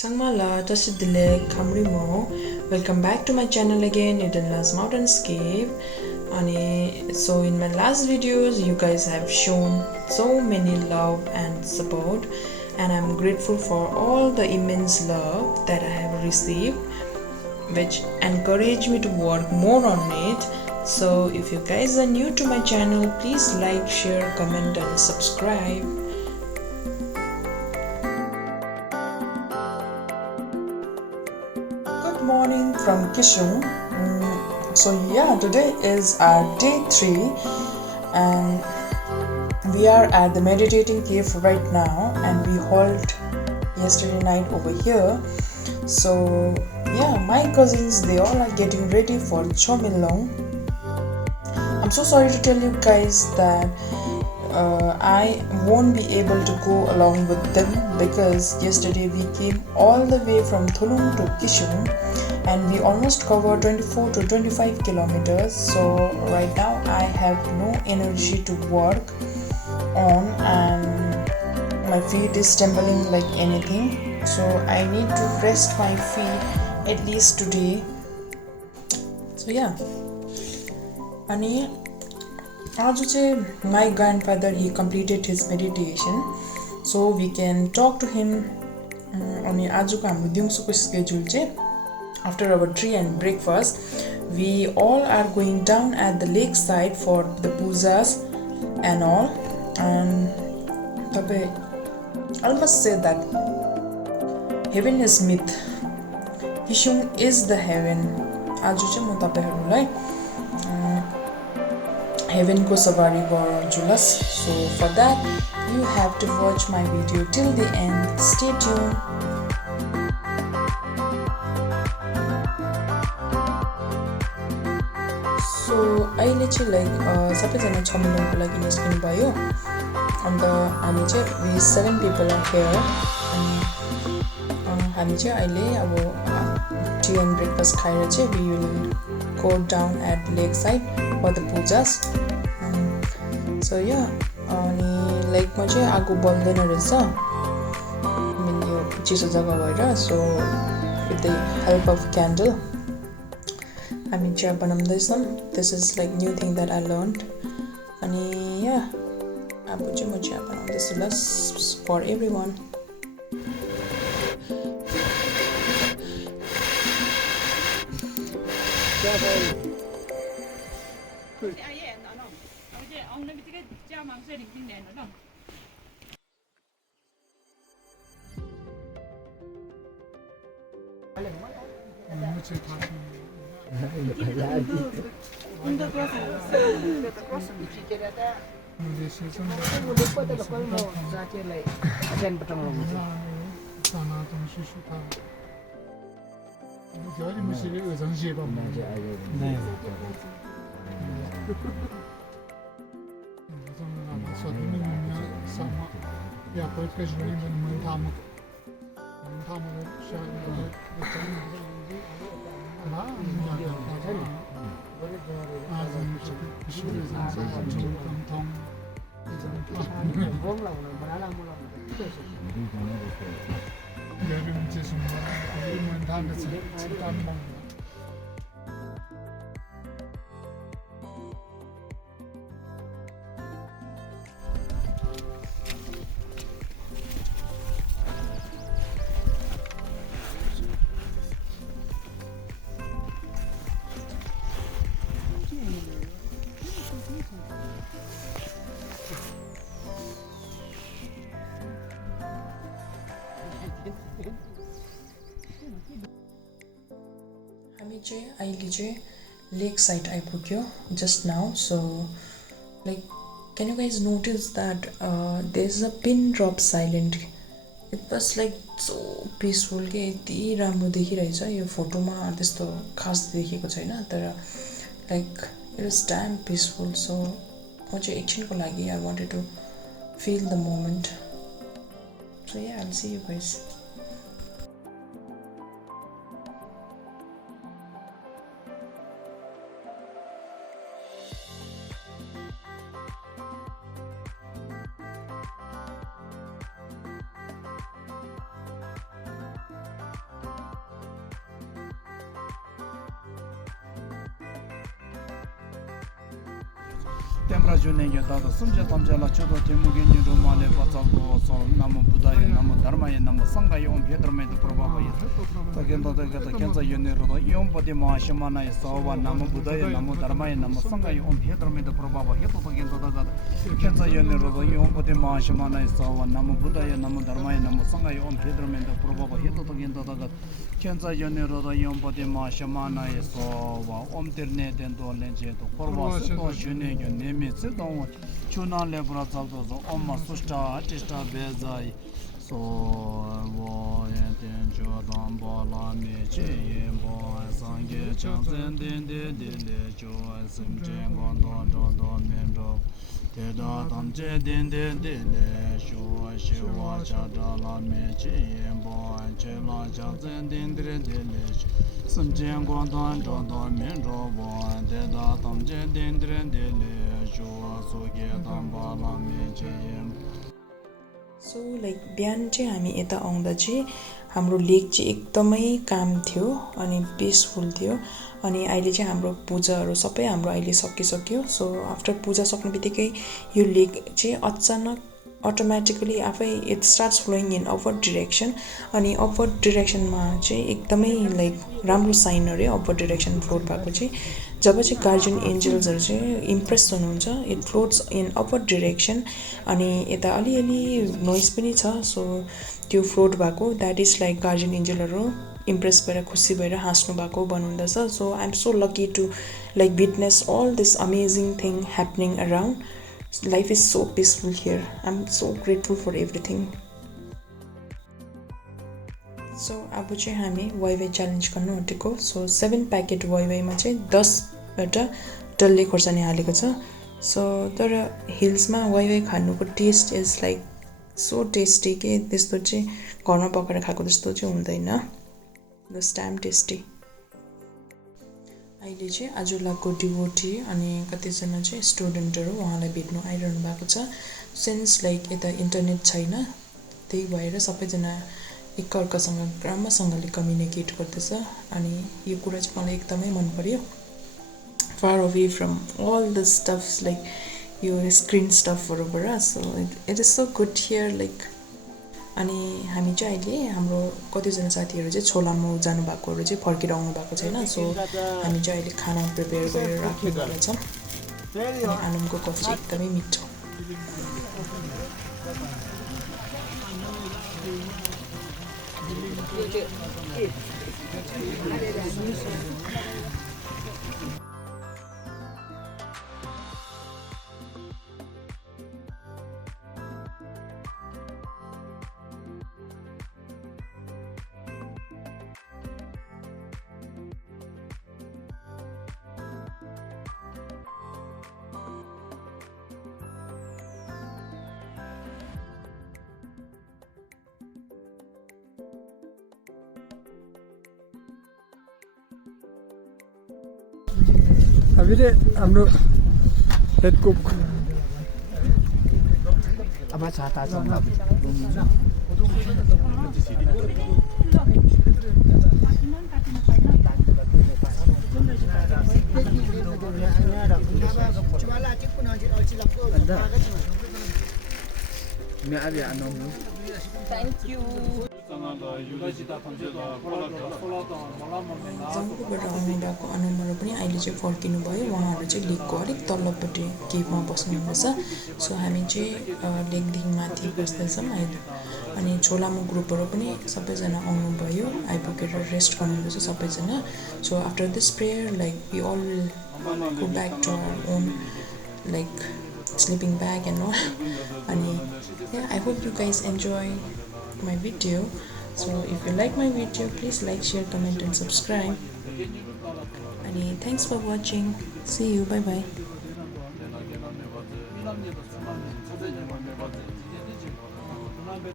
Changmala Tashidile Kamrimo. Welcome back to my channel again, Idunla's Mountainscape. So in my last videos you guys have shown so many love and support, and I'm grateful for all the immense love that I have received, which encouraged me to work more on it. So if you guys are new to my channel, please like, share, comment and subscribe. Good morning from Kishung. Today is our day 3 and we are at the meditating cave right now, and we halted yesterday night over here. So my cousins, they all are getting ready for Cho-lhamu. I'm so sorry to tell you guys that I won't be able to go along with them, because yesterday we came all the way from Cho-lhamu to Kishung and we almost covered 24 to 25 kilometers. So right now I have no energy to work on and my feet is trembling like anything. So I need to rest my feet at least today. So अनि आज चाहिँ my grandfather, he completed his meditation, so we can talk to him. अनि आजको हाम्रो दिउँसोको schedule चाहिँ, after our tea and breakfast, we all are going down at the lakeside for the pujas and all. And I must say that heaven is myth, Kishung is the heaven. आज चाहिँ म तपाईहरुलाई heaven ko savari garaunchu las. So for that you have to watch my video till the end. Stay tuned. So अहिले चाहिँ सबैजना Cho-lhamuको लागि निस्किनु भयो, अन्त हामी चाहिँ we 7 people are here. हामी चाहिँ अहिले अब tea and breakfast खाएर चाहिँ we will go down at lakeside for the pujas. So अनि लेकमा चाहिँ आगो बल्दैन रहेछ, यो चिसो जग्गा भएर. So with the help of candle हामी चिया बनाउँदैछौँ. This is like new thing that I learned. अनि अब चाहिँ म चिया बनाउँदैछु ल for everyone. हामी चाहिँ अहिले चाहिँ लेक साइड आइपुग्यो just now. So like, can you guys notice that there's a pin drop silent? It was like so peaceful के यति राम्रो देखिरहेछ. यो फोटोमा त्यस्तो खास देखेको छैन, तर like it is damn peaceful. So म चाहिँ एकछिनको लागि I wanted to feel the moment. So I'll see you guys. temprajune ge da sumje tamje la chodo temuge ni do male patsalgo so namo buddhaye namo dharmaye namo sanghaye om hedrme do prabhavaye tagendo da ga kenza yone ro yom pade ma shamana sawa namo buddhaye namo dharmaye namo sanghaye om hedrme do prabhavaye to tagendo da ga kenza yone ro yom pade ma shamana sawa namo buddhaye namo dharmaye namo sanghaye om hedrme do prabhavaye to tagendo da ga kenza yone ro yom pade ma shamana sawa om terne den do lenje do korwa so june ge neme se do chuna le bra zal do om ma susta artista bezai so wo yen den jo dam ba la me che yen bo sang ge chang zen den de le jo sim chen gon do men do te da dam je den de le shu shi wa cha da la me che yen bo che la cha zen den de le sim chen gon do men do bo te da dam je den de le shu so ge dam ba la me che yen. So like बिहान चाहिँ हामी यता आउँदा चाहिँ हाम्रो लेक चाहिँ एकदमै काम थियो अनि पिसफुल थियो अनि अहिले चाहिँ हाम्रो पूजाहरू सबै हाम्रो अहिले सकिसक्यो सो आफ्टर पूजा सक्नेबित्तिकै यो लेक चाहिँ अचानक अटोमेटिकली आफै it starts flowing in upward direction अनि अपवर्ड डिरेक्सनमा चाहिँ एकदमै लाइक राम्रो साइन अरे अपवर्ड डिरेक्सन फ्लोट भएको चाहिँ जब चाहिँ गार्जियन एन्जल्सहरू चाहिँ इम्प्रेस हुनुहुन्छ it floats in upward direction अनि यता अलिअलि नोइज पनि छ सो त्यो फ्लोट भएको द्याट इज लाइक गार्जियन एन्जलहरू इम्प्रेस भएर खुसी भएर हाँस्नु भएको भन्नुहुँदछ so I am so lucky to like witness all this amazing thing happening around life is so peaceful here I am so grateful for everything so अब चाहिँ हामी वाइवाई च्यालेन्ज गर्नु आँटेको सो 7 प्याकेट वाइवाईमा चाहिँ 10वटा डल्ले खोर्सानी हालेको छ सो तर हिल्समा वाइवाई खानुको taste is like so tasty के त्यस्तो चाहिँ घरमा पकाएर खाएको जस्तो चाहिँ हुँदैन जस्ट टाइम टेस्टी अहिले चाहिँ आजोलाको डिभोटी अनि कतिजना चाहिँ स्टुडेन्टहरू उहाँलाई भेट्नु आइरहनु भएको छ सिन्स लाइक यता इन्टरनेट छैन त्यही भएर सबैजना एकअर्कासँग राम्रोसँगले कम्युनिकेट गर्दैछ अनि यो कुरा चाहिँ मलाई एकदमै मन पर्यो far away from all the stuffs like यो स्क्रिन स्टफहरूबाट so it is so good here like अनि हामी चाहिँ अहिले हाम्रो कतिजना साथीहरू चाहिँ छोलामु जानुभएकोहरू चाहिँ फर्केर आउनु भएको छैन सो हामी चाहिँ अहिले खाना प्रिपेयर गरेर राख्ने गरेको छौँ आलुको कफ चाहिँ एकदमै मिठो हामीले हाम्रो हेड कुक अब छाता छ Thank you. जम्पूबाट आउनुभएको अनुमहरू पनि अहिले चाहिँ फर्किनु भयो उहाँहरू चाहिँ लेकको अलिक तल्लोपट्टि केभमा बस्नुहुँदैछ सो हामी चाहिँ लेकदेखि माथि बस्दैछौँ अनि छोलामु ग्रुपहरू पनि सबैजना आउनुभयो आइपुगेर रेस्ट गर्नुहुँदैछ सबैजना so after this prayer like we all will go back to our own like sleeping bag and all and yeah I hope you guys enjoy my video so if you like my video please like share comment and subscribe and thanks for watching see you bye bye